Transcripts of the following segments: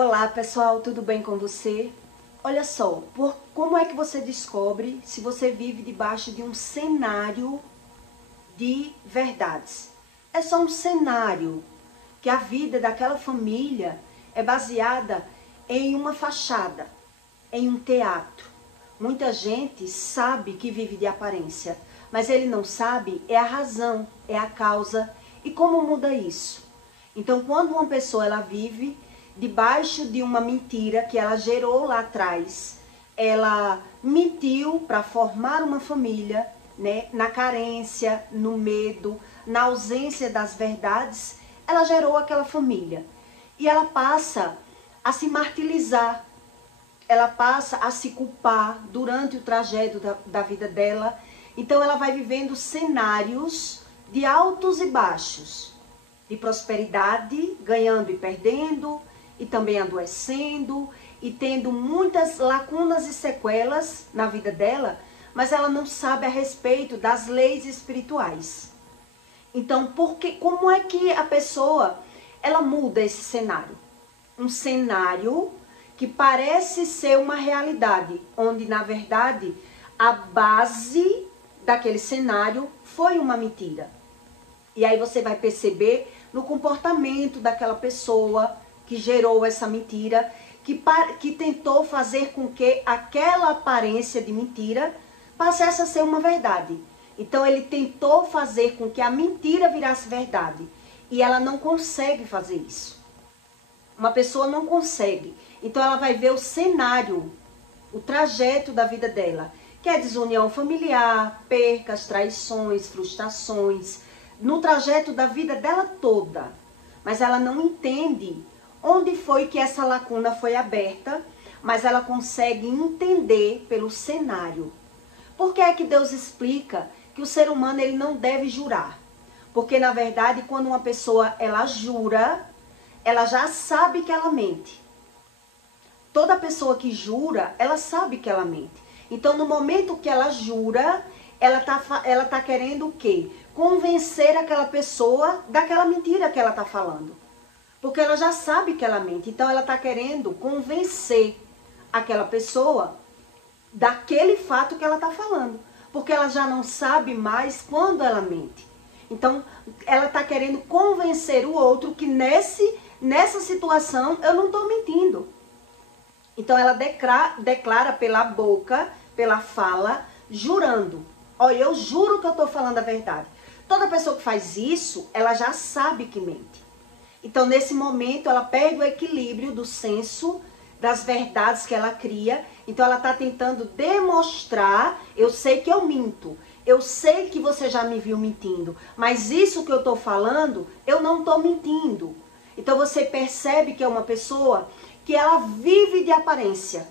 Olá pessoal, tudo bem com você? Olha só, como é que você descobre se você vive debaixo de um cenário de verdades? É só um cenário, que a vida daquela família é baseada em uma fachada, em um teatro. Muita gente sabe que vive de aparência, mas ele não sabe é a razão, é a causa e como muda isso. Então, quando uma pessoa ela vive debaixo de uma mentira que ela gerou lá atrás, ela mentiu para formar uma família, né? Na carência, no medo, na ausência das verdades, ela gerou aquela família. E ela passa a se martirizar, ela passa a se culpar durante o trajeto da vida dela. Então ela vai vivendo cenários de altos e baixos, de prosperidade, ganhando e perdendo, e também adoecendo, e tendo muitas lacunas e sequelas na vida dela, mas ela não sabe a respeito das leis espirituais. Então, como é que a pessoa, ela muda esse cenário? Um cenário que parece ser uma realidade, onde na verdade a base daquele cenário foi uma mentira. E aí você vai perceber no comportamento daquela pessoa que gerou essa mentira, que tentou fazer com que aquela aparência de mentira passasse a ser uma verdade. Então ele tentou fazer com que a mentira virasse verdade. E ela não consegue fazer isso. Uma pessoa não consegue. Então ela vai ver o cenário, o trajeto da vida dela, que é desunião familiar, percas, traições, frustrações, no trajeto da vida dela toda. Mas ela não entende onde foi que essa lacuna foi aberta, mas ela consegue entender pelo cenário. Por que é que Deus explica que o ser humano ele não deve jurar? Porque na verdade quando uma pessoa ela jura, ela já sabe que ela mente. Toda pessoa que jura, ela sabe que ela mente. Então no momento que ela jura, ela tá querendo o quê? Convencer aquela pessoa daquela mentira que ela tá falando. Porque ela já sabe que ela mente. Então ela tá querendo convencer aquela pessoa daquele fato que ela tá falando. Porque ela já não sabe mais quando ela mente. Então ela tá querendo convencer o outro que nessa situação eu não tô mentindo. Então ela declara pela boca, pela fala, jurando. Olha, eu juro que eu tô falando a verdade. Toda pessoa que faz isso, ela já sabe que mente. Então, nesse momento, ela perde o equilíbrio do senso, das verdades que ela cria. Então, ela está tentando demonstrar, eu sei que eu minto. Eu sei que você já me viu mentindo. Mas isso que eu estou falando, eu não estou mentindo. Então, você percebe que é uma pessoa que ela vive de aparência.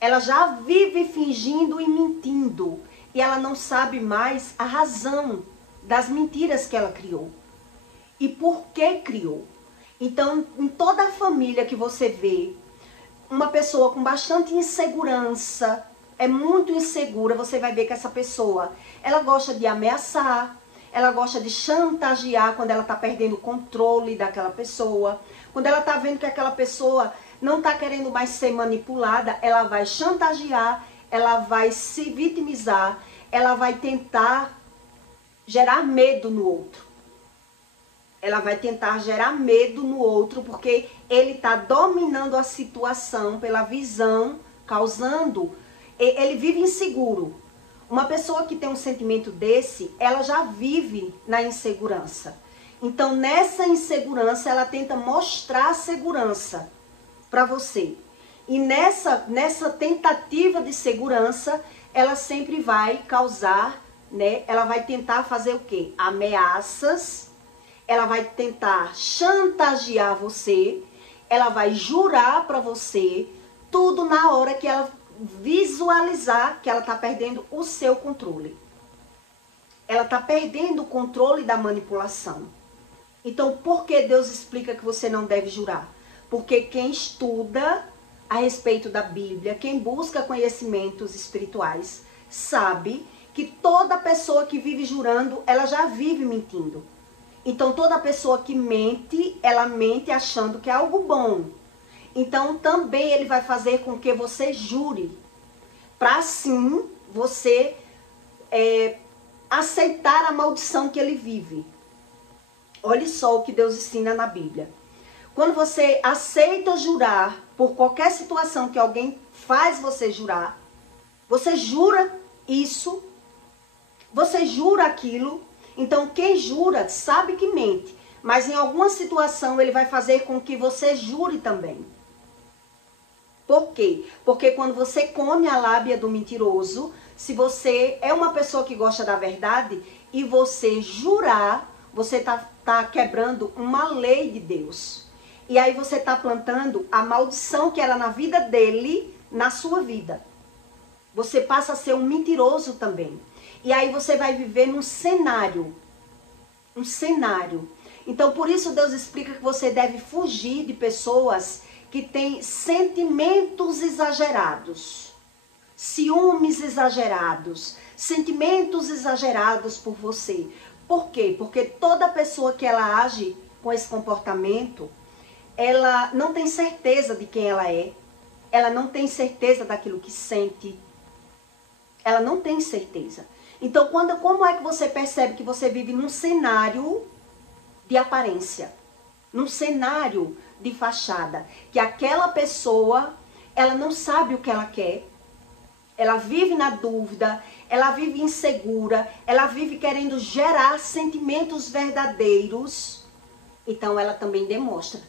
Ela já vive fingindo e mentindo. E ela não sabe mais a razão das mentiras que ela criou. E por que criou? Então, em toda a família que você vê, uma pessoa com bastante insegurança, é muito insegura, você vai ver que essa pessoa, ela gosta de ameaçar, ela gosta de chantagear quando ela está perdendo o controle daquela pessoa. Quando ela está vendo que aquela pessoa não está querendo mais ser manipulada, ela vai chantagear, ela vai se vitimizar, ela vai tentar gerar medo no outro. Ela vai tentar gerar medo no outro, porque ele está dominando a situação pela visão, causando... Ele vive inseguro. Uma pessoa que tem um sentimento desse, ela já vive na insegurança. Então, nessa insegurança, ela tenta mostrar a segurança para você. E nessa tentativa de segurança, ela sempre vai causar, né? Ela vai tentar fazer o quê? Ameaças. Ela vai tentar chantagear você, ela vai jurar para você, tudo na hora que ela visualizar que ela está perdendo o seu controle. Ela está perdendo o controle da manipulação. Então, por que Deus explica que você não deve jurar? Porque quem estuda a respeito da Bíblia, quem busca conhecimentos espirituais, sabe que toda pessoa que vive jurando, ela já vive mentindo. Então, toda pessoa que mente, ela mente achando que é algo bom. Então também ele vai fazer com que você jure, para assim você aceitar a maldição que ele vive. Olha só o que Deus ensina na Bíblia. Quando você aceita jurar por qualquer situação que alguém faz você jurar, você jura isso, você jura aquilo. Então quem jura sabe que mente, mas em alguma situação ele vai fazer com que você jure também. Por quê? Porque quando você come a lábia do mentiroso, se você é uma pessoa que gosta da verdade e você jurar, você tá quebrando uma lei de Deus. E aí você tá plantando a maldição que era na vida dele, na sua vida. Você passa a ser um mentiroso também. E aí você vai viver num cenário. Um cenário. Então por isso Deus explica que você deve fugir de pessoas que têm sentimentos exagerados. Ciúmes exagerados. Sentimentos exagerados por você. Por quê? Porque toda pessoa que ela age com esse comportamento, ela não tem certeza de quem ela é. Ela não tem certeza daquilo que sente. Ela não tem certeza. Então, como é que você percebe que você vive num cenário de aparência? Num cenário de fachada. Que aquela pessoa, ela não sabe o que ela quer. Ela vive na dúvida, ela vive insegura, ela vive querendo gerar sentimentos verdadeiros. Então ela também demonstra.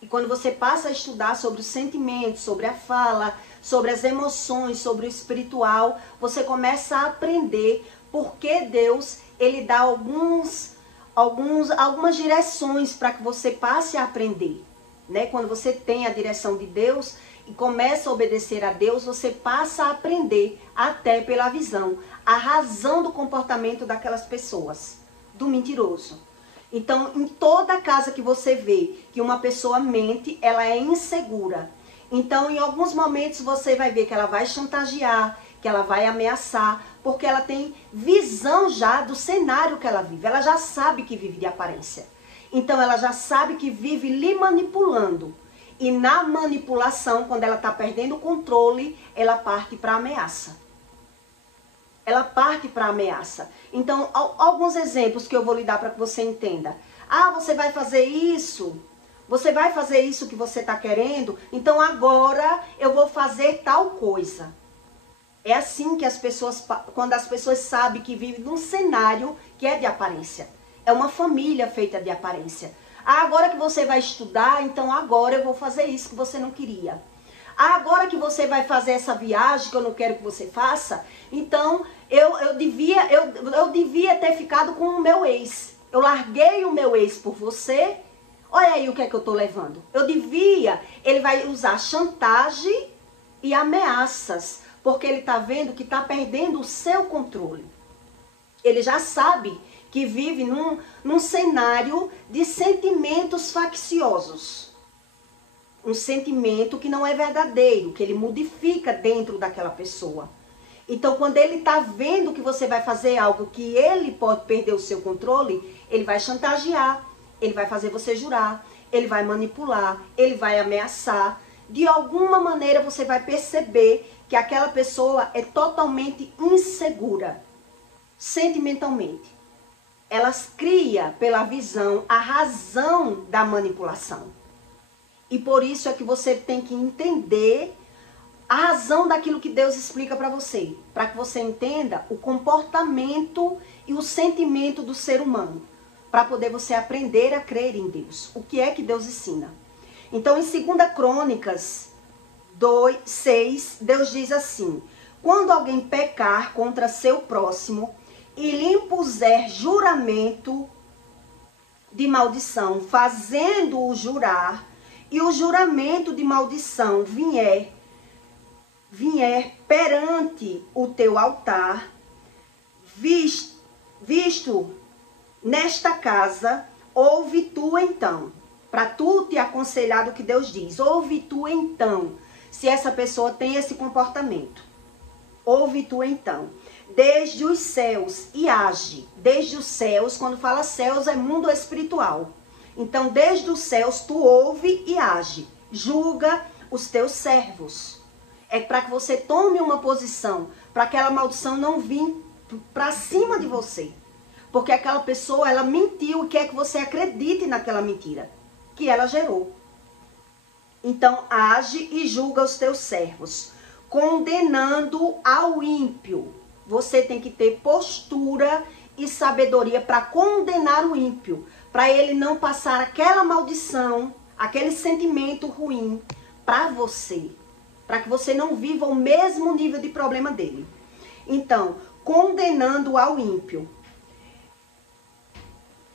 E quando você passa a estudar sobre os sentimentos, sobre a fala, sobre as emoções, sobre o espiritual, você começa a aprender por que Deus, ele dá algumas direções para que você passe a aprender. Né? Quando você tem a direção de Deus e começa a obedecer a Deus, você passa a aprender até pela visão, a razão do comportamento daquelas pessoas, do mentiroso. Então, em toda casa que você vê que uma pessoa mente, ela é insegura. Então, em alguns momentos você vai ver que ela vai chantagear, que ela vai ameaçar, porque ela tem visão já do cenário que ela vive. Ela já sabe que vive de aparência. Então, ela já sabe que vive lhe manipulando. E na manipulação, quando ela está perdendo o controle, ela parte para a ameaça. Ela parte para a ameaça. Então, alguns exemplos que eu vou lhe dar para que você entenda. Ah, você vai fazer isso? Você vai fazer isso que você está querendo? Então, agora eu vou fazer tal coisa. É assim que as pessoas, quando as pessoas sabem que vivem num cenário que é de aparência. É uma família feita de aparência. Ah, agora que você vai estudar, então agora eu vou fazer isso que você não queria. Ah, agora que você vai fazer essa viagem que eu não quero que você faça, então eu devia ter ficado com o meu ex. Eu larguei o meu ex por você. Olha aí o que é que eu tô levando. Ele vai usar chantagem e ameaças, porque ele tá vendo que tá perdendo o seu controle. Ele já sabe que vive num cenário de sentimentos facciosos. Um sentimento que não é verdadeiro, que ele modifica dentro daquela pessoa. Então, quando ele está vendo que você vai fazer algo que ele pode perder o seu controle, ele vai chantagear, ele vai fazer você jurar, ele vai manipular, ele vai ameaçar. De alguma maneira você vai perceber que aquela pessoa é totalmente insegura, sentimentalmente. Elas criam pela visão a razão da manipulação. E por isso é que você tem que entender a razão daquilo que Deus explica para você. Para que você entenda o comportamento e o sentimento do ser humano. Para poder você aprender a crer em Deus. O que é que Deus ensina? Então em 2 Crônicas 2:6, Deus diz assim: quando alguém pecar contra seu próximo e lhe impuser juramento de maldição, fazendo-o jurar, e o juramento de maldição vier perante o teu altar, visto nesta casa, ouve tu então, para tu te aconselhar do que Deus diz, ouve tu então, se essa pessoa tem esse comportamento, ouve tu então, desde os céus e age, desde os céus, quando fala céus é mundo espiritual, então desde os céus tu ouve e age, julga os teus servos. É para que você tome uma posição, para aquela maldição não vir para cima de você. Porque aquela pessoa, ela mentiu e quer que você acredite naquela mentira que ela gerou. Então, age e julga os teus servos, condenando ao ímpio. Você tem que ter postura e sabedoria para condenar o ímpio, para ele não passar aquela maldição, aquele sentimento ruim para você, para que você não viva o mesmo nível de problema dele. Então, condenando ao ímpio,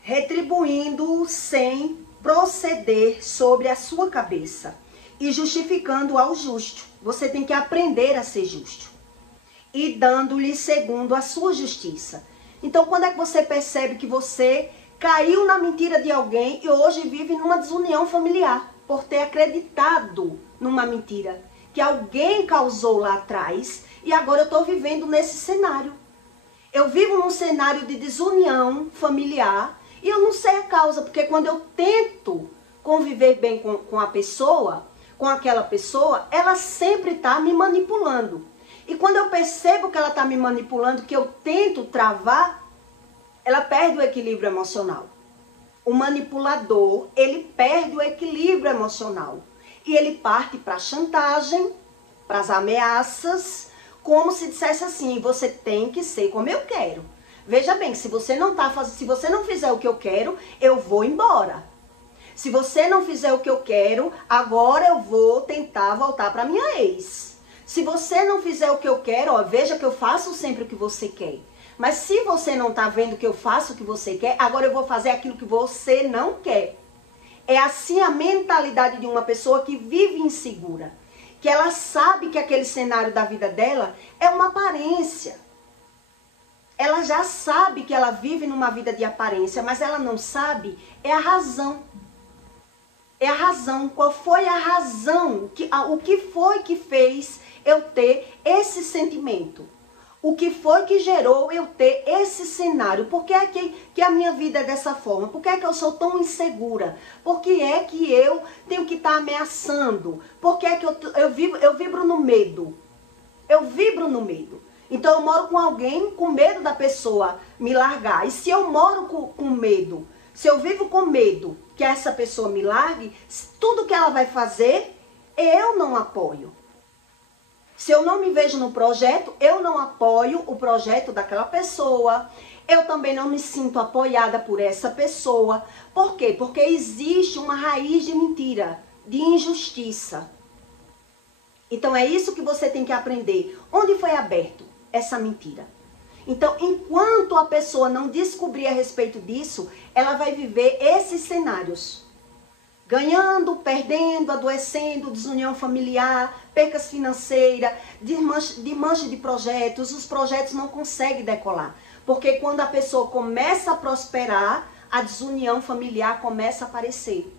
retribuindo sem proceder sobre a sua cabeça e justificando ao justo. Você tem que aprender a ser justo e dando-lhe segundo a sua justiça. Então, quando é que você percebe que você caiu na mentira de alguém e hoje vive numa desunião familiar por ter acreditado numa mentira que alguém causou lá atrás e agora eu estou vivendo nesse cenário. Eu vivo num cenário de desunião familiar e eu não sei a causa, porque quando eu tento conviver bem com a pessoa, com aquela pessoa, ela sempre está me manipulando. E quando eu percebo que ela está me manipulando, que eu tento travar, ela perde o equilíbrio emocional. O manipulador, ele perde o equilíbrio emocional. E ele parte para a chantagem, para as ameaças, como se dissesse assim, você tem que ser como eu quero. Veja bem, se você não fizer o que eu quero, eu vou embora. Se você não fizer o que eu quero, agora eu vou tentar voltar para minha ex. Se você não fizer o que eu quero, ó, veja que eu faço sempre o que você quer. Mas se você não está vendo que eu faço o que você quer, agora eu vou fazer aquilo que você não quer. É assim a mentalidade de uma pessoa que vive insegura. Que ela sabe que aquele cenário da vida dela é uma aparência. Ela já sabe que ela vive numa vida de aparência, mas ela não sabe é a razão. É a razão. Qual foi a razão? O que foi que fez eu ter esse sentimento? O que foi que gerou eu ter esse cenário? Por que é que a minha vida é dessa forma? Por que é que eu sou tão insegura? Por que é que eu tenho que estar ameaçando? Por que é que eu vibro no medo? Eu vibro no medo. Então eu moro com alguém com medo da pessoa me largar. E se eu moro com medo, se eu vivo com medo que essa pessoa me largue, tudo que ela vai fazer, eu não apoio. Se eu não me vejo no projeto, eu não apoio o projeto daquela pessoa. Eu também não me sinto apoiada por essa pessoa. Por quê? Porque existe uma raiz de mentira, de injustiça. Então é isso que você tem que aprender. Onde foi aberto essa mentira? Então, enquanto a pessoa não descobrir a respeito disso, ela vai viver esses cenários. Ganhando, perdendo, adoecendo, desunião familiar, percas financeiras, desmanche de projetos, os projetos não conseguem decolar. Porque quando a pessoa começa a prosperar, a desunião familiar começa a aparecer.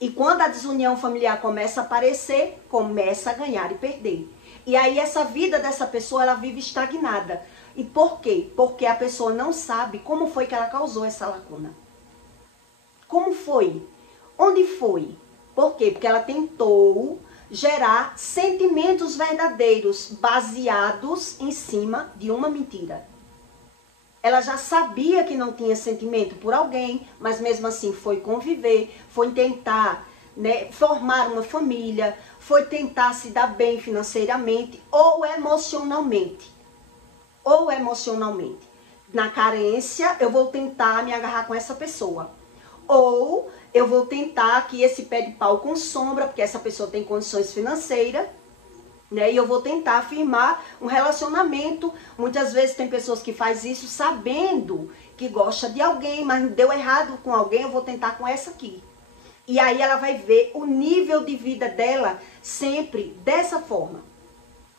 E quando a desunião familiar começa a aparecer, começa a ganhar e perder. E aí essa vida dessa pessoa, ela vive estagnada. E por quê? Porque a pessoa não sabe como foi que ela causou essa lacuna. Como foi? Onde foi? Por quê? Porque ela tentou gerar sentimentos verdadeiros baseados em cima de uma mentira. Ela já sabia que não tinha sentimento por alguém, mas mesmo assim foi conviver, foi tentar, né, formar uma família, foi tentar se dar bem financeiramente ou emocionalmente. Ou emocionalmente. Na carência, eu vou tentar me agarrar com essa pessoa. Ou eu vou tentar que esse pé de pau com sombra, porque essa pessoa tem condições financeiras, né? E eu vou tentar afirmar um relacionamento. Muitas vezes tem pessoas que fazem isso sabendo que gosta de alguém, mas deu errado com alguém, eu vou tentar com essa aqui. E aí ela vai ver o nível de vida dela sempre dessa forma.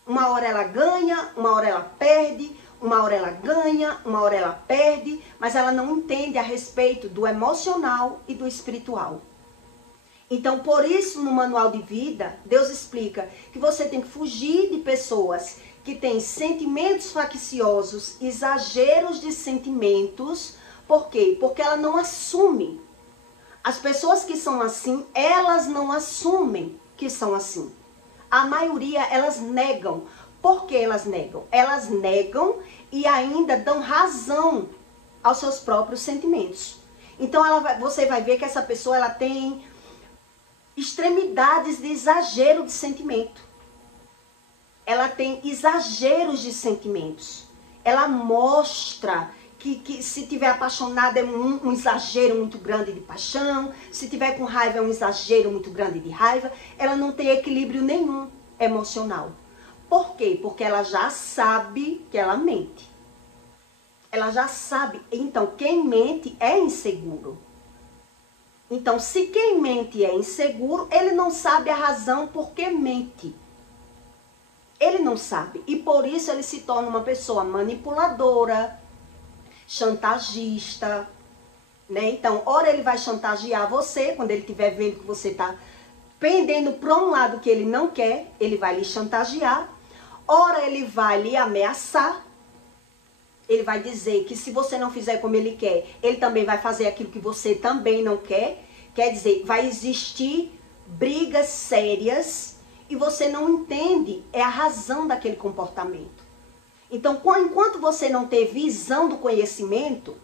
Uma hora ela ganha, uma hora ela perde, uma hora ela ganha, uma hora ela perde, mas ela não entende a respeito do emocional e do espiritual. Então, por isso, no manual de vida, Deus explica que você tem que fugir de pessoas que têm sentimentos facciosos, exageros de sentimentos. Por quê? Porque ela não assume As pessoas que são assim, elas não assumem que são assim. A maioria, elas negam. Por que elas negam? Elas negam e ainda dão razão aos seus próprios sentimentos. Então, você vai ver que essa pessoa, ela tem extremidades de exagero de sentimento. Ela tem exageros de sentimentos. Ela mostra que se tiver apaixonada é um exagero muito grande de paixão, se tiver com raiva é um exagero muito grande de raiva. Ela não tem equilíbrio nenhum emocional. Por quê? Porque ela já sabe que ela mente. Ela já sabe. Então, quem mente é inseguro. Então, se quem mente é inseguro, ele não sabe a razão por que mente. Ele não sabe. E por isso ele se torna uma pessoa manipuladora, chantagista, né? Então, ora ele vai chantagear você, quando ele estiver vendo que você está pendendo para um lado que ele não quer, ele vai lhe chantagear. Ora ele vai lhe ameaçar. Ele vai dizer que se você não fizer como ele quer, ele também vai fazer aquilo que você também não quer. Quer dizer, vai existir brigas sérias e você não entende a razão daquele comportamento. Então, enquanto você não ter visão do conhecimento,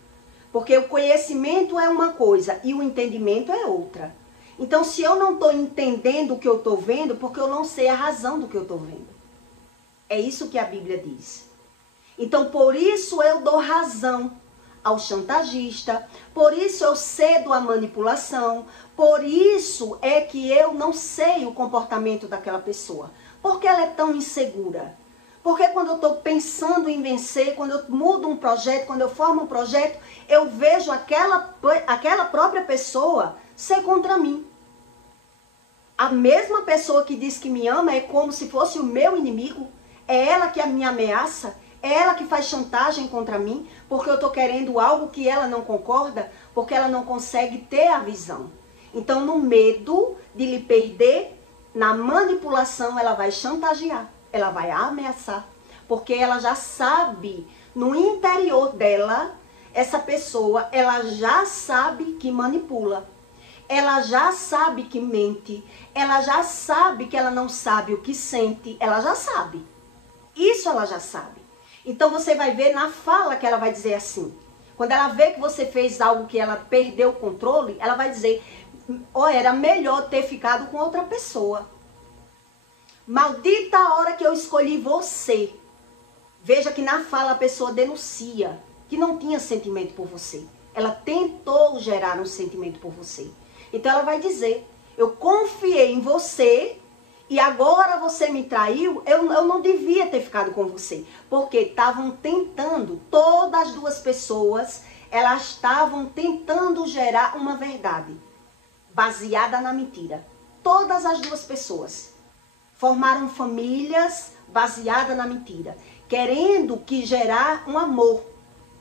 porque o conhecimento é uma coisa e o entendimento é outra. Então, se eu não estou entendendo o que eu estou vendo, porque eu não sei a razão do que eu estou vendo. É isso que a Bíblia diz. Então, por isso eu dou razão ao chantagista, por isso eu cedo à manipulação, por isso é que eu não sei o comportamento daquela pessoa. Porque ela é tão insegura? Porque quando eu estou pensando em vencer, quando eu mudo um projeto, quando eu formo um projeto, eu vejo aquela própria pessoa ser contra mim. A mesma pessoa que diz que me ama é como se fosse o meu inimigo. É ela que me ameaça. É ela que faz chantagem contra mim, porque eu estou querendo algo que ela não concorda, porque ela não consegue ter a visão. Então, no medo de lhe perder, na manipulação, ela vai chantagear, ela vai ameaçar, porque ela já sabe, no interior dela, essa pessoa, ela já sabe que manipula. Ela já sabe que mente, ela já sabe que ela não sabe o que sente, ela já sabe. Isso ela já sabe. Então você vai ver na fala que ela vai dizer assim. Quando ela vê que você fez algo que ela perdeu o controle, ela vai dizer, ó, era melhor ter ficado com outra pessoa. Maldita a hora que eu escolhi você. Veja que na fala a pessoa denuncia que não tinha sentimento por você. Ela tentou gerar um sentimento por você. Então ela vai dizer, eu confiei em você e agora você me traiu, eu não devia ter ficado com você. Porque estavam tentando, todas as duas pessoas, elas estavam tentando gerar uma verdade baseada na mentira. Todas as duas pessoas formaram famílias baseadas na mentira, querendo que gerar um amor.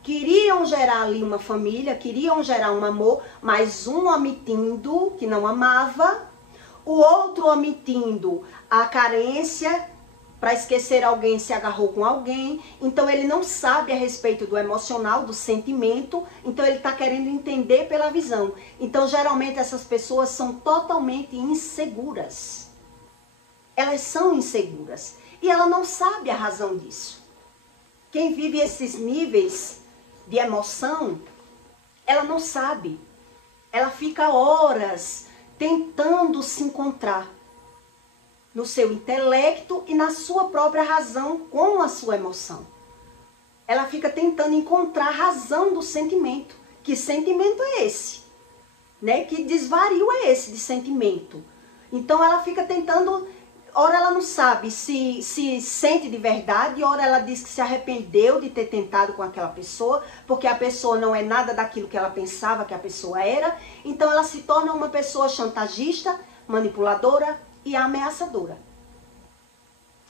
Queriam gerar ali uma família, queriam gerar um amor, mas um omitindo que não amava, o outro omitindo a carência, para esquecer alguém se agarrou com alguém, então ele não sabe a respeito do emocional, do sentimento, então ele está querendo entender pela visão. Então geralmente essas pessoas são totalmente inseguras. Elas são inseguras e ela não sabe a razão disso. Quem vive esses níveis de emoção, ela não sabe. Ela fica horas tentando se encontrar no seu intelecto e na sua própria razão com a sua emoção. Ela fica tentando encontrar a razão do sentimento. Que sentimento é esse? Né? Que desvario é esse de sentimento? Então ela fica tentando, ora ela não sabe se sente de verdade, ora ela diz que se arrependeu de ter tentado com aquela pessoa, porque a pessoa não é nada daquilo que ela pensava que a pessoa era. Então ela se torna uma pessoa chantagista, manipuladora e ameaçadora.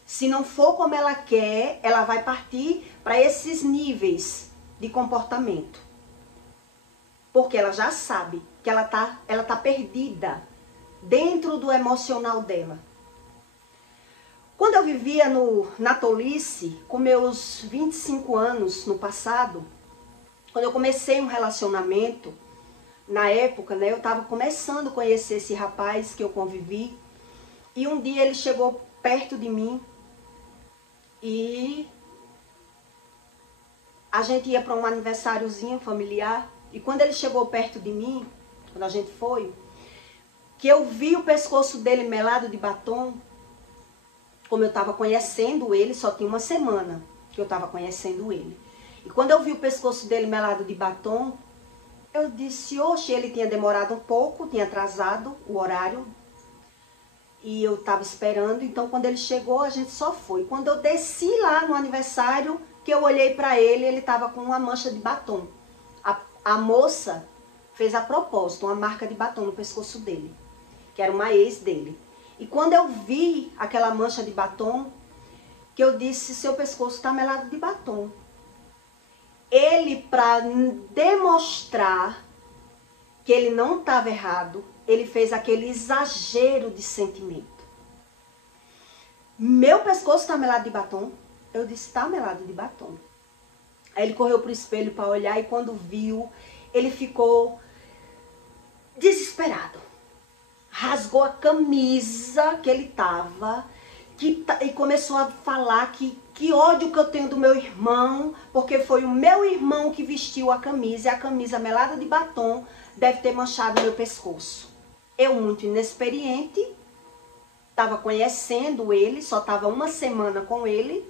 Se não for como ela quer, ela vai partir para esses níveis de comportamento. Porque ela já sabe que ela tá perdida dentro do emocional dela. Quando eu vivia na tolice, com meus 25 anos no passado, quando eu comecei um relacionamento, na época, né, eu estava começando a conhecer esse rapaz que eu convivi. E um dia ele chegou perto de mim e a gente ia para um aniversáriozinho familiar. E quando ele chegou perto de mim, quando a gente foi, que eu vi o pescoço dele melado de batom, como eu estava conhecendo ele, só tinha uma semana que eu estava conhecendo ele. E quando eu vi o pescoço dele melado de batom, eu disse, oxe, ele tinha demorado um pouco, tinha atrasado o horário. E eu estava esperando, então quando ele chegou, a gente só foi. Quando eu desci lá no aniversário, que eu olhei para ele, ele estava com uma mancha de batom. A moça fez a propósito, uma marca de batom no pescoço dele, que era uma ex dele. E quando eu vi aquela mancha de batom, que eu disse, seu pescoço está melado de batom. Ele, para demonstrar que ele não estava errado, ele fez aquele exagero de sentimento. Meu pescoço está melado de batom? Eu disse, está melado de batom. Aí ele correu pro espelho para olhar e quando viu, ele ficou desesperado. Rasgou a camisa que ele tava e começou a falar que ódio que eu tenho do meu irmão, porque foi o meu irmão que vestiu a camisa e a camisa melada de batom deve ter manchado meu pescoço. Eu, muito inexperiente, estava conhecendo ele, só estava uma semana com ele,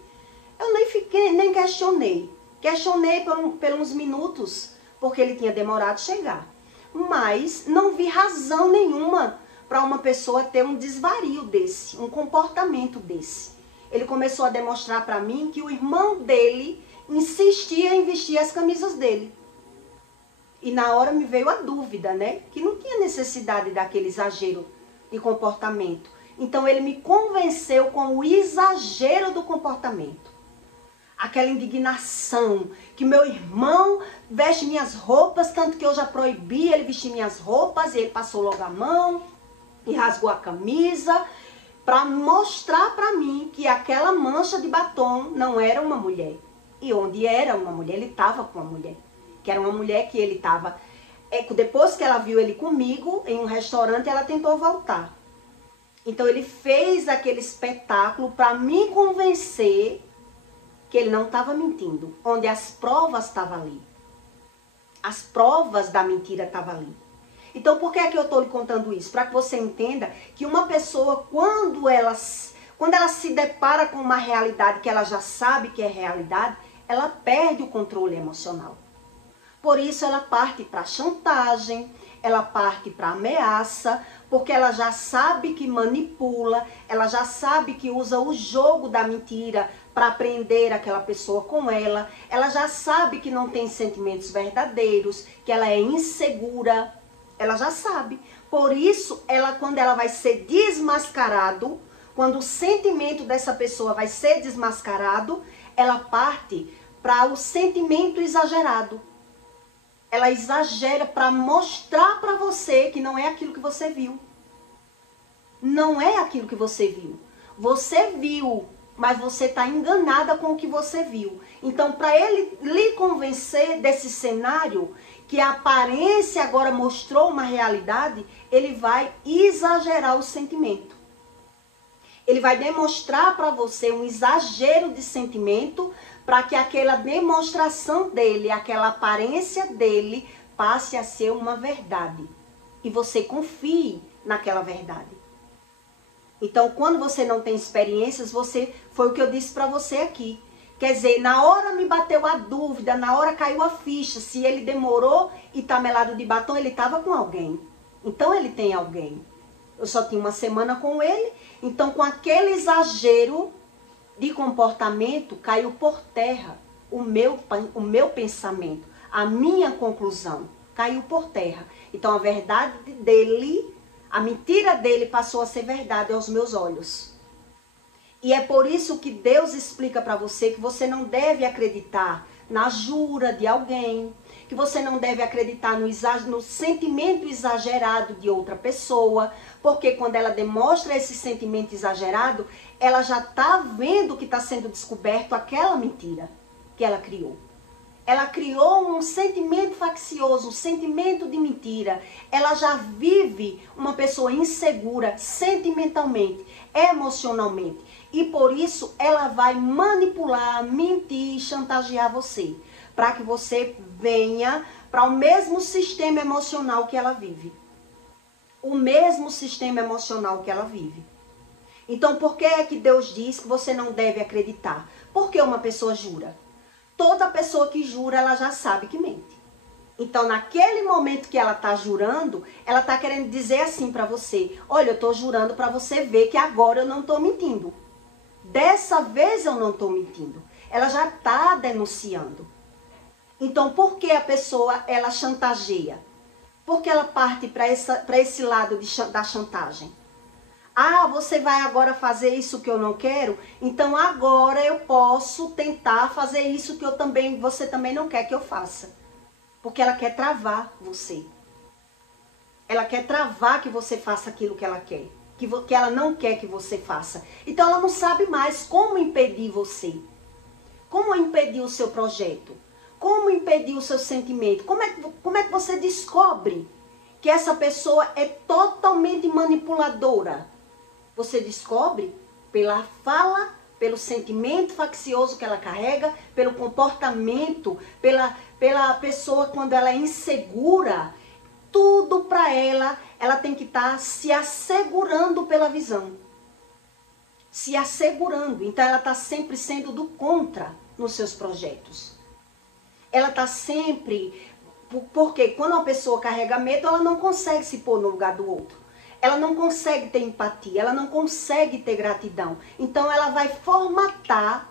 eu nem questionei. Questionei por uns minutos, porque ele tinha demorado a chegar. Mas não vi razão nenhuma para uma pessoa ter um desvario desse, um comportamento desse. Ele começou a demonstrar para mim que o irmão dele insistia em vestir as camisas dele. E na hora me veio a dúvida, né? Que não tinha necessidade daquele exagero de comportamento. Então ele me convenceu com o exagero do comportamento. Aquela indignação, que meu irmão veste minhas roupas, tanto que eu já proibi ele vestir minhas roupas, e ele passou logo a mão e rasgou a camisa, para mostrar para mim que aquela mancha de batom não era uma mulher. E onde era uma mulher, ele estava com uma mulher. Que era uma mulher que ele estava... Depois que ela viu ele comigo em um restaurante, ela tentou voltar. Então ele fez aquele espetáculo para me convencer que ele não estava mentindo. Onde as provas estavam ali. As provas da mentira estavam ali. Então por que é que eu estou lhe contando isso? Para que você entenda que uma pessoa, quando ela se depara com uma realidade que ela já sabe que é realidade, ela perde o controle emocional. Por isso ela parte para chantagem, ela parte para ameaça, porque ela já sabe que manipula, ela já sabe que usa o jogo da mentira para prender aquela pessoa com ela já sabe que não tem sentimentos verdadeiros, que ela é insegura, ela já sabe. Por isso, quando ela vai ser desmascarado, quando o sentimento dessa pessoa vai ser desmascarado, ela parte para o sentimento exagerado. Ela exagera para mostrar para você que não é aquilo que você viu. Não é aquilo que você viu. Você viu, mas você está enganada com o que você viu. Então, para ele lhe convencer desse cenário, que a aparência agora mostrou uma realidade, ele vai exagerar o sentimento. Ele vai demonstrar para você um exagero de sentimento, para que aquela demonstração dele, aquela aparência dele, passe a ser uma verdade. E você confie naquela verdade. Então, quando você não tem experiências, foi o que eu disse para você aqui. Quer dizer, na hora me bateu a dúvida, na hora caiu a ficha. Se ele demorou e tá melado de batom, ele estava com alguém. Então, ele tem alguém. Eu só tinha uma semana com ele. Então, com aquele exagero de comportamento, caiu por terra o meu pensamento, a minha conclusão. Caiu por terra. Então, a verdade dele, a mentira dele passou a ser verdade aos meus olhos. E é por isso que Deus explica para você que você não deve acreditar na jura de alguém, que você não deve acreditar no sentimento exagerado de outra pessoa, porque quando ela demonstra esse sentimento exagerado, ela já está vendo que está sendo descoberto aquela mentira que ela criou. ela criou um sentimento faccioso, um sentimento de mentira. Ela já vive uma pessoa insegura sentimentalmente, emocionalmente. E por isso ela vai manipular, mentir, chantagear você, para que você venha para o mesmo sistema emocional que ela vive. O mesmo sistema emocional que ela vive. Então, por que é que Deus diz que você não deve acreditar? Porque uma pessoa jura. Toda pessoa que jura, ela já sabe que mente. Então, naquele momento que ela está jurando, ela está querendo dizer assim para você: olha, eu estou jurando para você ver que agora eu não estou mentindo. Dessa vez eu não estou mentindo. Ela já está denunciando. Então, por que a pessoa, ela chantageia? Porque ela parte para esse lado da chantagem. Ah, você vai agora fazer isso que eu não quero? Então agora eu posso tentar fazer isso que você também não quer que eu faça. Porque ela quer travar você. Ela quer travar que você faça aquilo que ela quer. Que ela não quer que você faça. Então ela não sabe mais como impedir você. Como impedir o seu projeto. Como impedir o seu sentimento. Como é que você descobre que essa pessoa é totalmente manipuladora? Você descobre pela fala, pelo sentimento faccioso que ela carrega, pelo comportamento, pela pessoa quando ela é insegura. Tudo para ela tem que estar se assegurando pela visão. Se assegurando. Então ela está sempre sendo do contra nos seus projetos. Ela está sempre... Porque quando uma pessoa carrega medo, ela não consegue se pôr no lugar do outro. Ela não consegue ter empatia, ela não consegue ter gratidão. Então ela vai formatar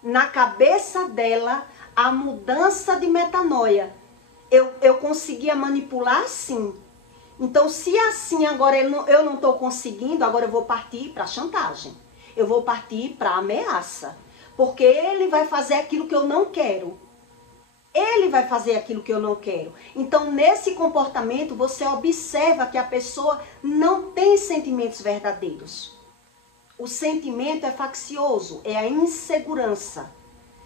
na cabeça dela a mudança de metanoia. Eu conseguia manipular sim. Então se assim agora eu não estou conseguindo, agora eu vou partir para chantagem. Eu vou partir para ameaça. Porque ele vai fazer aquilo que eu não quero. Ele vai fazer aquilo que eu não quero. Então, nesse comportamento, você observa que a pessoa não tem sentimentos verdadeiros. O sentimento é faccioso, é a insegurança.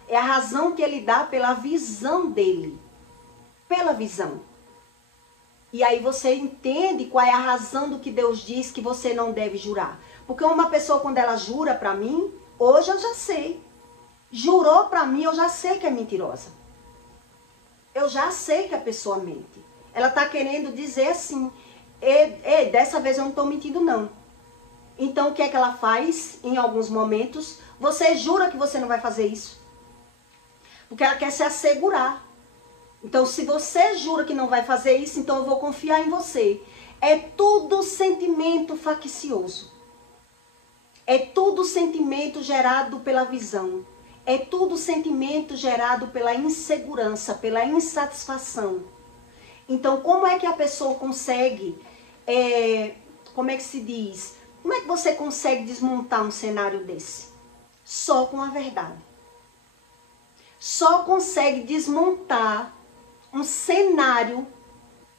É a razão que ele dá pela visão dele. Pela visão. E aí você entende qual é a razão do que Deus diz que você não deve jurar. Porque uma pessoa, quando ela jura para mim, hoje eu já sei. Jurou para mim, eu já sei que é mentirosa. Eu já sei que a pessoa mente. Ela está querendo dizer assim, dessa vez eu não estou mentindo não. Então o que é que ela faz em alguns momentos? Você jura que você não vai fazer isso? Porque ela quer se assegurar. Então se você jura que não vai fazer isso, então eu vou confiar em você. É tudo sentimento faccioso. É tudo sentimento gerado pela visão. É tudo sentimento gerado pela insegurança, pela insatisfação. Então, como é que a pessoa consegue, como é que se diz? Como é que você consegue desmontar um cenário desse? Só com a verdade. Só consegue desmontar um cenário,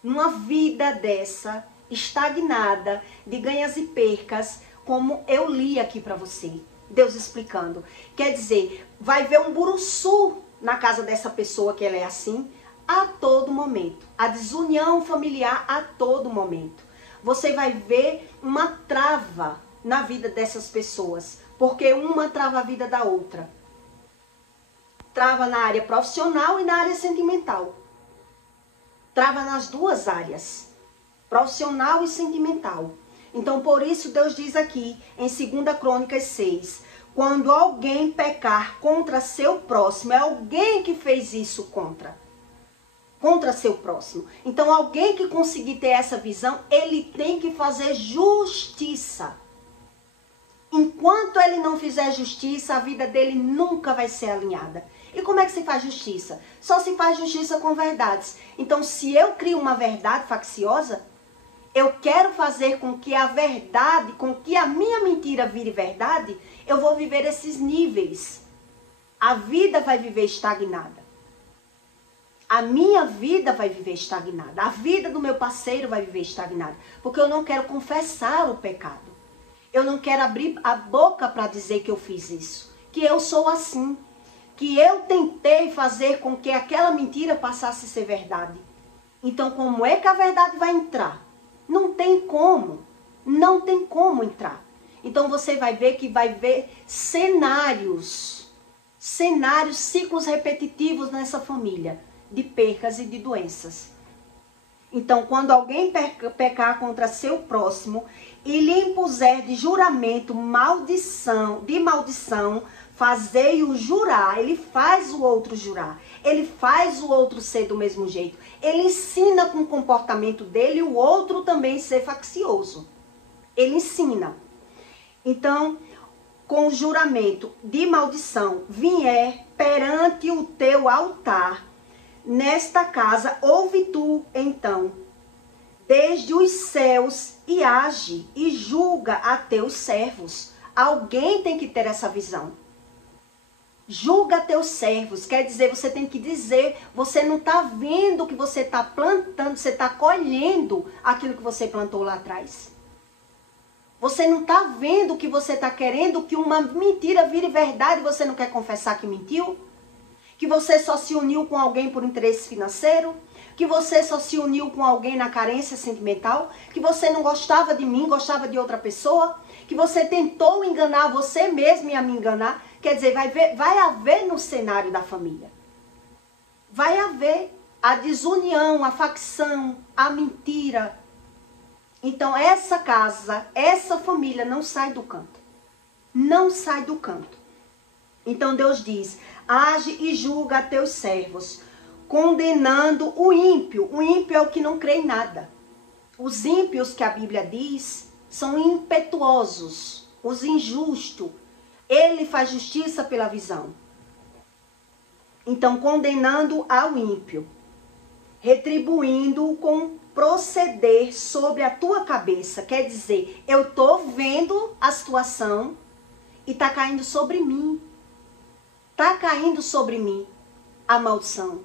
numa vida dessa, estagnada, de ganhas e percas, como eu li aqui para você. Deus explicando. Quer dizer, vai ver um buruçu na casa dessa pessoa que ela é assim a todo momento. A desunião familiar a todo momento. Você vai ver uma trava na vida dessas pessoas. Porque uma trava a vida da outra. Trava na área profissional e na área sentimental. Trava nas duas áreas. Profissional e sentimental. Então, por isso, Deus diz aqui, em 2 Crônicas 6, quando alguém pecar contra seu próximo, é alguém que fez isso contra seu próximo. Então, alguém que conseguir ter essa visão, ele tem que fazer justiça. Enquanto ele não fizer justiça, a vida dele nunca vai ser alinhada. E como é que se faz justiça? Só se faz justiça com verdades. Então, se eu crio uma verdade facciosa, eu quero fazer com que a verdade, com que a minha mentira vire verdade, eu vou viver esses níveis. A vida vai viver estagnada. A minha vida vai viver estagnada. A vida do meu parceiro vai viver estagnada. Porque eu não quero confessar o pecado. Eu não quero abrir a boca para dizer que eu fiz isso. Que eu sou assim. que eu tentei fazer com que aquela mentira passasse a ser verdade. Então, como é que a verdade vai entrar? Não tem como. Não tem como entrar. Então, você vai ver que vai ver cenários, ciclos repetitivos nessa família, de percas e de doenças. Então, quando alguém pecar contra seu próximo e lhe impuser de juramento de maldição, fazei-o jurar. Ele faz o outro jurar. Ele faz o outro ser do mesmo jeito. Ele ensina com o comportamento dele o outro também ser faccioso. Ele ensina. Então, com o juramento de maldição, vier perante o teu altar, nesta casa, ouve tu, então, desde os céus e age e julga a teus servos. Alguém tem que ter essa visão. Julga teus servos, quer dizer, você tem que dizer, você não está vendo o que você está plantando, você está colhendo aquilo que você plantou lá atrás. Você não está vendo que você está querendo que uma mentira vire verdade e você não quer confessar que mentiu? Que você só se uniu com alguém por interesse financeiro? Que você só se uniu com alguém na carência sentimental? Que você não gostava de mim, gostava de outra pessoa? Que você tentou enganar você mesmo e a me enganar? Quer dizer, vai haver no cenário da família. Vai haver a desunião, a facção, a mentira. Então essa casa, essa família não sai do canto. Não sai do canto. Então Deus diz, age e julga a teus servos, condenando o ímpio. O ímpio é o que não crê em nada. Os ímpios que a Bíblia diz são impetuosos, os injustos. Ele faz justiça pela visão. Então, condenando ao ímpio, retribuindo-o com proceder sobre a tua cabeça. Quer dizer, eu estou vendo a situação e está caindo sobre mim. Está caindo sobre mim a maldição.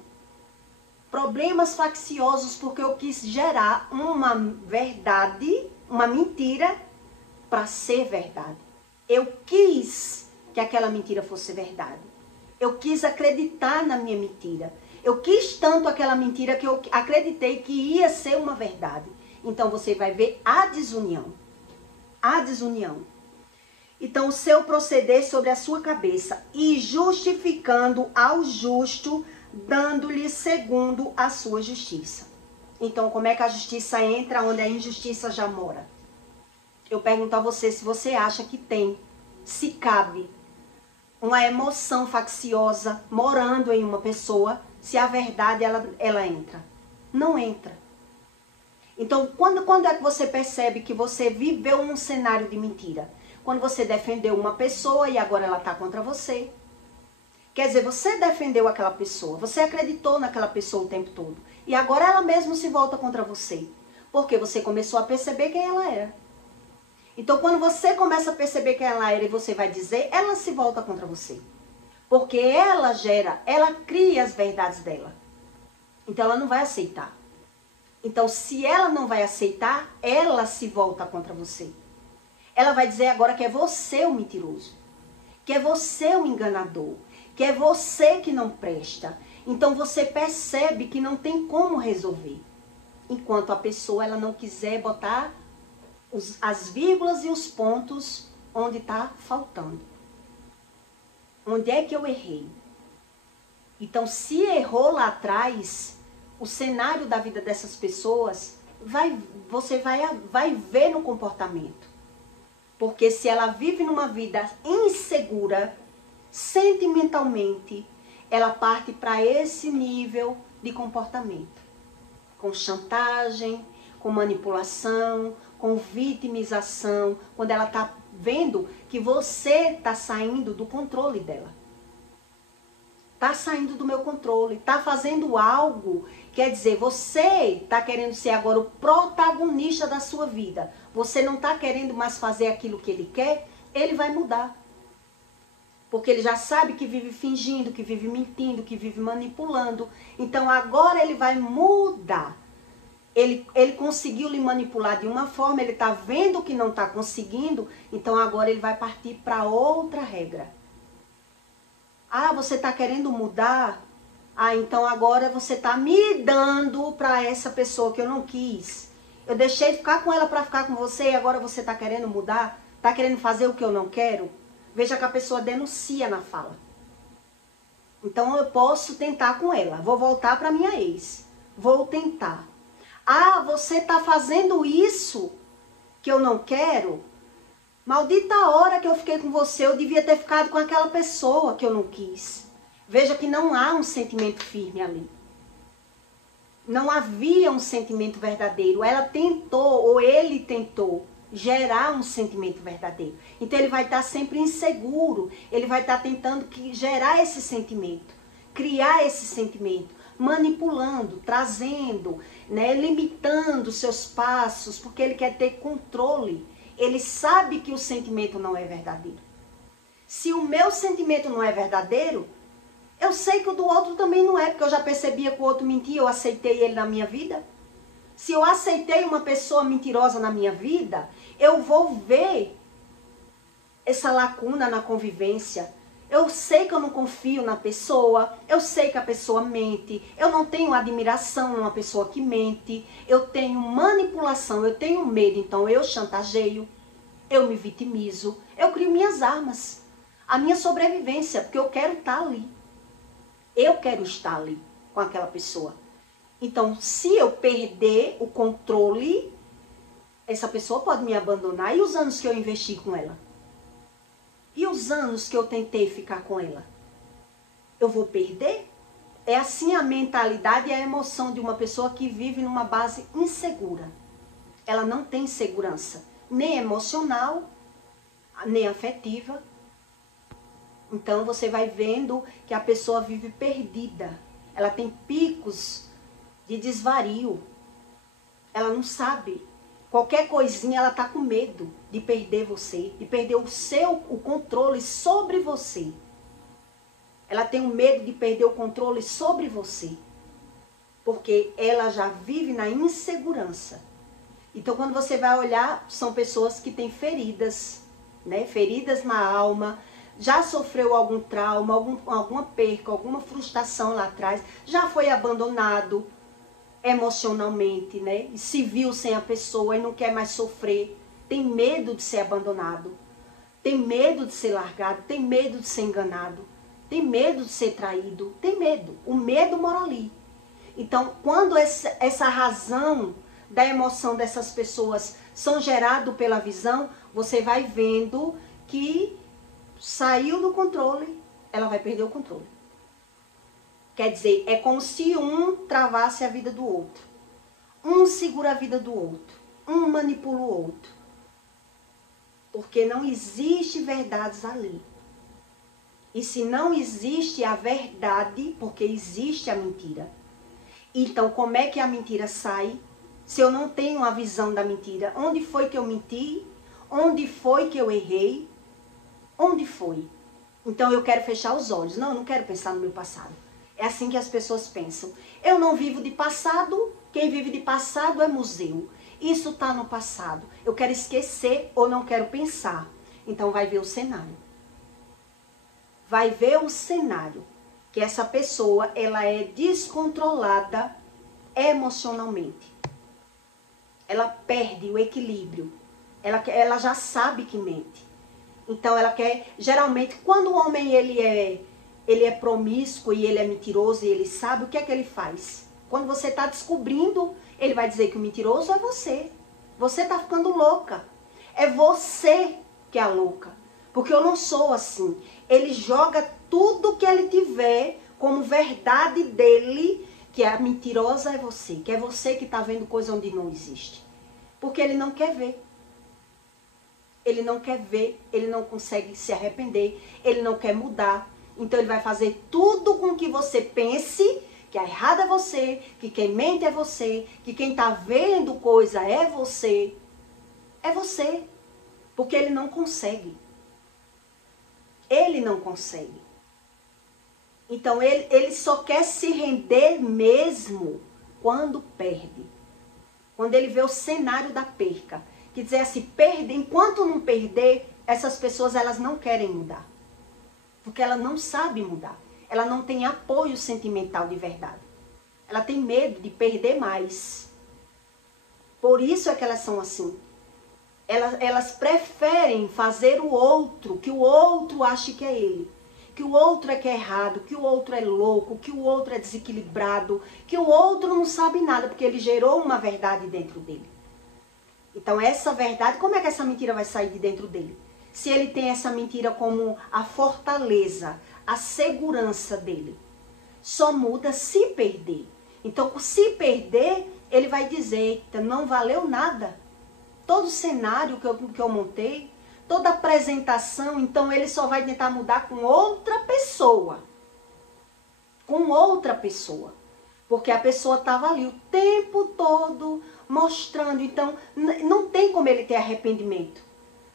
Problemas facciosos porque eu quis gerar uma verdade, uma mentira para ser verdade. Eu quis que aquela mentira fosse verdade. Eu quis acreditar na minha mentira. Eu quis tanto aquela mentira que eu acreditei que ia ser uma verdade. Então você vai ver a desunião. A desunião. Então o seu proceder sobre a sua cabeça e justificando ao justo, dando-lhe segundo a sua justiça. Então como é que a justiça entra onde a injustiça já mora? Eu pergunto a você se você acha que tem, se cabe, uma emoção facciosa morando em uma pessoa, se a verdade ela entra. Não entra. Então, quando é que você percebe que você viveu um cenário de mentira? Quando você defendeu uma pessoa e agora ela está contra você. Quer dizer, você defendeu aquela pessoa, você acreditou naquela pessoa o tempo todo. E agora ela mesmo se volta contra você. Porque você começou a perceber quem ela era. Então, quando você começa a perceber quem ela era e você vai dizer, ela se volta contra você. Porque ela cria as verdades dela. Então, ela não vai aceitar. Então, se ela não vai aceitar, ela se volta contra você. Ela vai dizer agora que é você o mentiroso. Que é você o enganador. Que é você que não presta. Então, você percebe que não tem como resolver. Enquanto a pessoa ela não quiser botar as vírgulas e os pontos onde está faltando. Onde é que eu errei? Então, se errou lá atrás, o cenário da vida dessas pessoas, você vai ver no comportamento. Porque se ela vive numa vida insegura, sentimentalmente, ela parte para esse nível de comportamento. Com chantagem, com manipulação, com vitimização, quando ela está vendo que você está saindo do controle dela. Está saindo do meu controle, está fazendo algo, quer dizer, você está querendo ser agora o protagonista da sua vida. Você não está querendo mais fazer aquilo que ele quer, ele vai mudar. Porque ele já sabe que vive fingindo, que vive mentindo, que vive manipulando. Então agora ele vai mudar. Ele conseguiu lhe manipular de uma forma, ele está vendo que não está conseguindo, então agora ele vai partir para outra regra. Ah, você está querendo mudar? Ah, então agora você está me dando para essa pessoa que eu não quis. Eu deixei de ficar com ela para ficar com você e agora você está querendo mudar? Está querendo fazer o que eu não quero? Veja que a pessoa denuncia na fala. Então eu posso tentar com ela. Vou voltar para minha ex. Vou tentar. Ah, você está fazendo isso que eu não quero? Maldita hora que eu fiquei com você, eu devia ter ficado com aquela pessoa que eu não quis. Veja que não há um sentimento firme ali. Não havia um sentimento verdadeiro. Ela tentou, ou ele tentou, gerar um sentimento verdadeiro. Então ele vai estar sempre inseguro. Ele vai estar tentando gerar esse sentimento. Criar esse sentimento. Manipulando, trazendo, né, limitando seus passos. Porque ele quer ter controle. Ele sabe que o sentimento não é verdadeiro. Se o meu sentimento não é verdadeiro, eu sei que o do outro também não é, porque eu já percebia que o outro mentia, eu aceitei ele na minha vida. Se eu aceitei uma pessoa mentirosa na minha vida, eu vou ver essa lacuna na convivência. Eu sei que eu não confio na pessoa, eu sei que a pessoa mente, eu não tenho admiração numa pessoa que mente, eu tenho manipulação, eu tenho medo, então eu chantageio, eu me vitimizo, eu crio minhas armas, a minha sobrevivência, porque eu quero estar ali. Eu quero estar ali com aquela pessoa. Então, se eu perder o controle, essa pessoa pode me abandonar. E os anos que eu investi com ela? E os anos que eu tentei ficar com ela? Eu vou perder? É assim a mentalidade e a emoção de uma pessoa que vive numa base insegura. Ela não tem segurança, nem emocional, nem afetiva. Então você vai vendo que a pessoa vive perdida. Ela tem picos de desvario. Ela não sabe. Qualquer coisinha ela está com medo de perder você, de perder o controle sobre você. Ela tem um medo de perder o controle sobre você. Porque ela já vive na insegurança. Então quando você vai olhar, são pessoas que têm feridas, né? Feridas na alma. Já sofreu algum trauma, alguma perca, alguma frustração lá atrás, já foi abandonado emocionalmente, né? E se viu sem a pessoa e não quer mais sofrer, tem medo de ser abandonado, tem medo de ser largado, tem medo de ser enganado, tem medo de ser traído, tem medo. O medo mora ali. Então, quando essa razão da emoção dessas pessoas são gerado pela visão, você vai vendo que saiu do controle, ela vai perder o controle. Quer dizer, é como se um travasse a vida do outro. Um segura a vida do outro. Um manipula o outro. Porque não existe verdades ali. E se não existe a verdade, porque existe a mentira. Então, como é que a mentira sai? Se eu não tenho a visão da mentira, onde foi que eu menti? Onde foi que eu errei? Onde foi? Então eu quero fechar os olhos. Não, eu não quero pensar no meu passado. É assim que as pessoas pensam. Eu não vivo de passado. Quem vive de passado é museu. Isso está no passado. Eu quero esquecer ou não quero pensar. Então vai ver o cenário. Vai ver o cenário. Que essa pessoa, ela é descontrolada emocionalmente. Ela perde o equilíbrio. Ela já sabe que mente. Então ela quer, geralmente, quando o homem ele é promíscuo e ele é mentiroso e ele sabe, o que é que ele faz? Quando você está descobrindo, ele vai dizer que o mentiroso é você. Você está ficando louca. É você que é a louca. Porque eu não sou assim. Ele joga tudo que ele tiver como verdade dele, que a mentirosa é você. Que é você que está vendo coisa onde não existe. Porque ele não quer ver. Ele não quer ver, ele não consegue se arrepender, ele não quer mudar. Então ele vai fazer tudo com que você pense que a errada é você, que quem mente é você, que quem está vendo coisa é você. É você. Porque ele não consegue. Ele não consegue. Então ele só quer se render mesmo quando perde. Quando ele vê o cenário da perca. Que dizer assim, enquanto não perder, essas pessoas elas não querem mudar. Porque ela não sabe mudar. Ela não tem apoio sentimental de verdade. Ela tem medo de perder mais. Por isso é que elas são assim. Elas preferem fazer o outro, que o outro ache que é ele. Que o outro é que é errado, que o outro é louco, que o outro é desequilibrado, que o outro não sabe nada, porque ele gerou uma verdade dentro dele. Então essa verdade, como é que essa mentira vai sair de dentro dele? Se ele tem essa mentira como a fortaleza, a segurança dele. Só muda se perder. Então, se perder, ele vai dizer, eita, não valeu nada. Todo o cenário que eu montei, toda a apresentação, então ele só vai tentar mudar com outra pessoa. Com outra pessoa. Porque a pessoa estava ali o tempo todo mostrando. Então, não tem como ele ter arrependimento.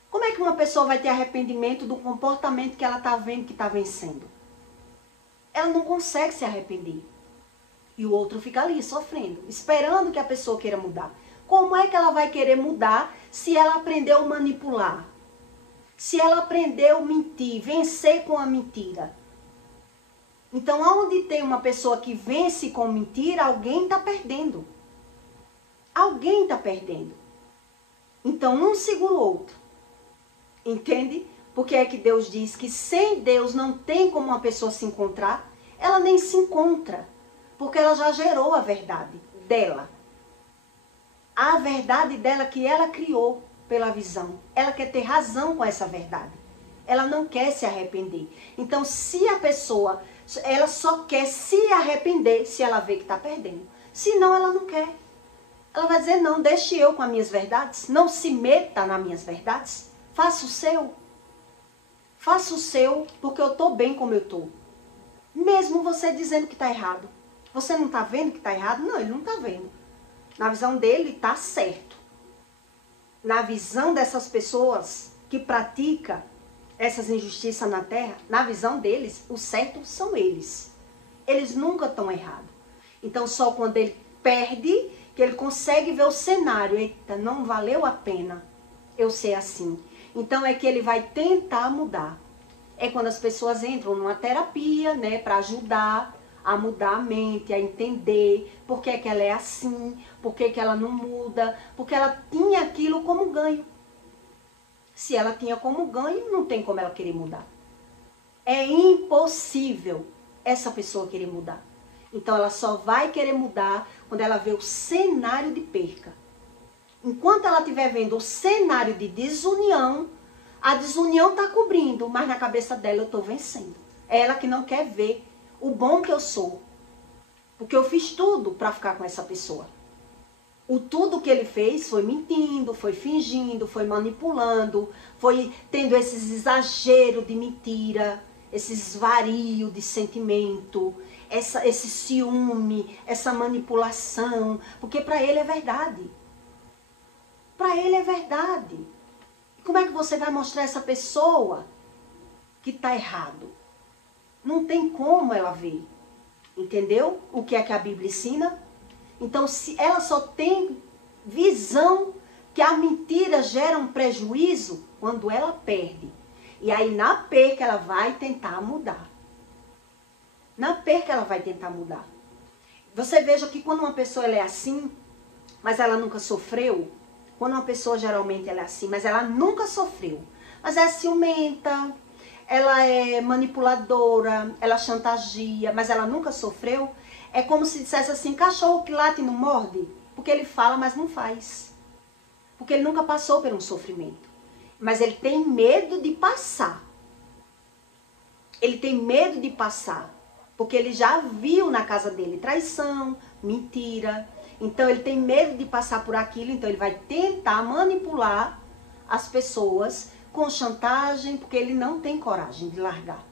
Como é que uma pessoa vai ter arrependimento do comportamento que ela está vendo que está vencendo? Ela não consegue se arrepender. E o outro fica ali sofrendo, esperando que a pessoa queira mudar. Como é que ela vai querer mudar se ela aprendeu a manipular? Se ela aprendeu a mentir, vencer com a mentira? Então, onde tem uma pessoa que vence com mentira, alguém está perdendo. Alguém está perdendo. Então, um segura o outro. Entende? Porque é que Deus diz que sem Deus não tem como uma pessoa se encontrar. Ela nem se encontra. Porque ela já gerou a verdade dela. A verdade dela que ela criou pela visão. Ela quer ter razão com essa verdade. Ela não quer se arrepender. Então, se a pessoa, ela só quer se arrepender se ela vê que está perdendo. Senão, ela não quer. Ela vai dizer, não, deixe eu com as minhas verdades. Não se meta nas minhas verdades. Faça o seu. Faça o seu, porque eu estou bem como eu estou. Mesmo você dizendo que está errado. Você não está vendo que está errado? Não, ele não está vendo. Na visão dele, está certo. Na visão dessas pessoas que praticam essas injustiças na terra, na visão deles, o certo são eles. Eles nunca estão errados. Então, só quando ele perde, que ele consegue ver o cenário. Eita, não valeu a pena eu ser assim. Então, é que ele vai tentar mudar. É quando as pessoas entram numa terapia, né, para ajudar a mudar a mente, a entender por que ela é assim, por que ela não muda, porque ela tinha aquilo como ganho. Se ela tinha como ganho, não tem como ela querer mudar. É impossível essa pessoa querer mudar. Então ela só vai querer mudar quando ela vê o cenário de perca. Enquanto ela estiver vendo o cenário de desunião, a desunião está cobrindo, mas na cabeça dela eu estou vencendo. É ela que não quer ver o bom que eu sou. Porque eu fiz tudo para ficar com essa pessoa. O tudo que ele fez foi mentindo, foi fingindo, foi manipulando, foi tendo esses exageros de mentira, esses varios de sentimento, esse ciúme, essa manipulação. Porque para ele é verdade. Para ele é verdade. Como é que você vai mostrar essa pessoa que está errado? Não tem como ela ver. Entendeu? O que é que a Bíblia ensina? Então, se ela só tem visão que a mentira gera um prejuízo quando ela perde. E aí, na perca, ela vai tentar mudar. Na perca, ela vai tentar mudar. Você veja que quando uma pessoa ela é assim, mas ela nunca sofreu. Quando uma pessoa geralmente ela é assim, mas ela nunca sofreu. Mas é ciumenta, ela é manipuladora, ela chantageia, mas ela nunca sofreu. É como se dissesse assim, cachorro que late não morde. Porque ele fala, mas não faz. Porque ele nunca passou por um sofrimento. Mas ele tem medo de passar. Ele tem medo de passar. Porque ele já viu na casa dele traição, mentira. Então ele tem medo de passar por aquilo. Então ele vai tentar manipular as pessoas com chantagem. Porque ele não tem coragem de largar.